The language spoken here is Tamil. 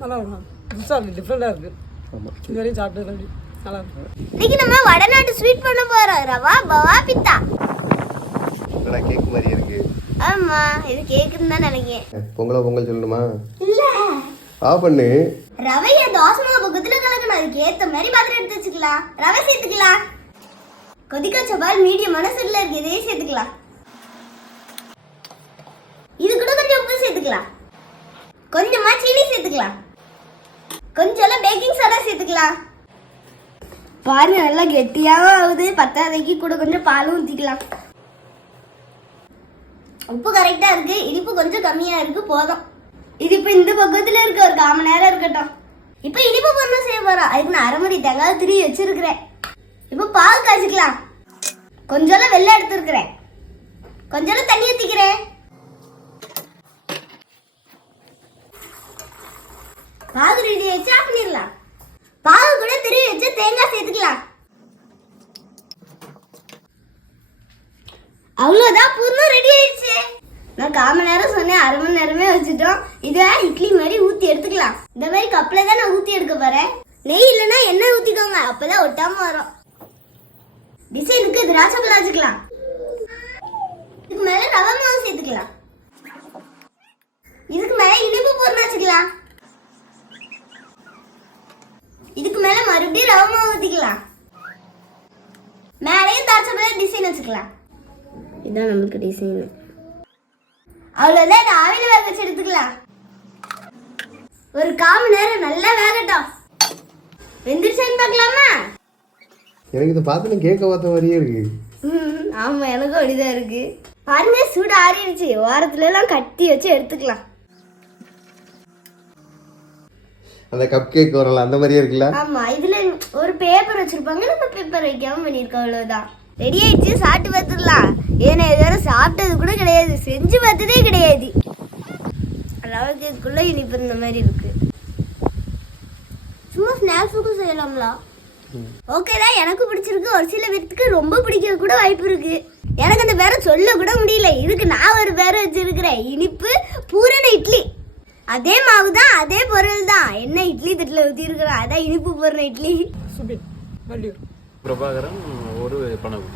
நல்லா இருக்கும். புதுசாக இருக்குது, டிஃப்ரெண்டாக இருக்குது. ஆமாம், இது வரையும் சாப்பிட்டது அப்படி நல்லா இருக்கும். இன்னைக்கு நம்ம வடநாட்டு ஸ்வீட் பண்ண போகிறோம். ரவா பவா பித்தா. கேக் மாதிரி இருக்கு. ஆமா, இது கேக்குன்னு தான் நினைக்கிறேன். பொங்கல் சொல்லணுமா? இல்ல, பண்ணு. ரவையை தோசை மாவு பக்கத்துல கலக்கணும். அதுக்கு ஏத்த மாதிரி பாத்திரம் எடுத்து வச்சுக்கலாம். ரவை சேர்த்துக்கலாம். கொதிக்க வச்ச பால் மீடியமான சூடுல இருக்கு, இதையே சேர்த்துக்கலாம். இது கூட கொஞ்சம் உப்பு சேர்த்துக்கலாம். கொஞ்சமா சீனி சேர்த்துக்கலாம். கொஞ்சம் பேக்கிங் சோடா சேர்த்துக்கலாம். பாருங்க, நல்லா கெட்டியாவும் ஆகுது. பத்தாதைக்கு கூட கொஞ்சம் பாலும் ஊற்றிக்கலாம். உப்பு கரெக்டா இருக்கு, இனிப்பு கொஞ்சம் கம்மியா இருக்கு, போதும். இது இப்ப இந்த பக்கத்துல இருக்கு, ஒரு 1/4 மணி நேரம் இருக்கட்டும். இப்ப இனிப்பு பொண்ணு செய்ய போறோம். அதுக்கு நான் அரைமணி தேங்காய் திருவி வச்சிருக்கிறேன். இப்ப பால் காய்ச்சிக்கலாம். கொஞ்சம் வெள்ளை எடுத்துருக்கிறேன். கொஞ்சம் தண்ணி ஊத்திக்கிறேன். பாகு ரெடி வச்சு ஆஃப் பண்ணிடலாம். பாகு கூட திருவி வச்சு தேங்காய் சேர்த்துக்கலாம். அவ்வளவுதான், பூர்ணம் ரெடி ஆயிடுச்சு. நான் 1/4 மணி நேரம் சொன்னேன், அரை மணி நேரமே வச்சுட்டோம். இதை இட்லி மாதிரி ஊத்தி எடுத்துக்கலாம். இந்த மாதிரி கப்ல தான் நான் ஊத்தி எடுக்க போறேன். நெய் இல்லைன்னா எண்ணெய் ஊத்திக்கோங்க, அப்பதான் ஒட்டாம வரும். டிசைனுக்கு திராட்சை பழம் வச்சுக்கலாம். இதுக்கு மேல ரவை மாவு சேர்த்துக்கலாம். இதுக்கு மேல இனிப்பு பொருள் வச்சுக்கலாம். இதுக்கு மேல மறுபடியும் ரவை மாவு ஊத்திக்கலாம். மேலையும் திராட்சை பழம் டிசைன் வச்சுக்கலாம். இதான் நமக்கு டிசைன். அவ்வளவுதான், இதை ஆவியில வேக வச்சு எடுத்துக்கலாம். ஒரு 1/4 மணி நேரம் நல்லா வேகட்டும். வெந்துருச்சான்னு பார்க்கலாமா? எனக்கு இதை பார்த்து கேட்க பார்த்த மாதிரியே இருக்கு. ஆமா, எனக்கும் அப்படிதான் இருக்கு. பாருங்க, சூடு ஆறிடுச்சு. ஓரத்துல எல்லாம் கட்டி வச்சு எடுத்துக்கலாம். அந்த கப் கேக் வரல அந்த மாதிரியே இருக்குல்ல. ஆமா, இதுல ஒரு பேப்பர் வச்சிருப்பாங்க, நம்ம பேப்பர் வைக்காம பண்ணிருக்கோம். அவ்வளவுதான், ரெடி ஆயிடுச்சு. சாப்பிட்டு பார்த்துடலாம். ஏன்னா இதுவரை சாப்பிட்டது கூட கிடையாது, செஞ்சு பார்த்ததே கிடையாது. ரவை கேக்குள்ள இனிப்பு இந்த மாதிரி இருக்கு. சும்மா ஸ்நாக்ஸுக்கும் செய்யலாம்ல. ஓகே தான், எனக்கு பிடிச்சிருக்கு. ஒரு சில பேருக்கு ரொம்ப பிடிக்க கூட வாய்ப்பு இருக்கு. எனக்கு அந்த பேரை சொல்ல கூட முடியல. இதுக்கு நான் ஒரு பேரை வச்சிருக்கிறேன், இனிப்பு பூரண இட்லி. அதே மாவு தான், அதே பொருள் தான். என்ன இட்லி தட்டில் ஊற்றி இருக்கிறோம், அதான் இனிப்பு பூரண இட்லி. சுபின் வள்ளியூர் பிரபாகரன் ஒரு பணம்.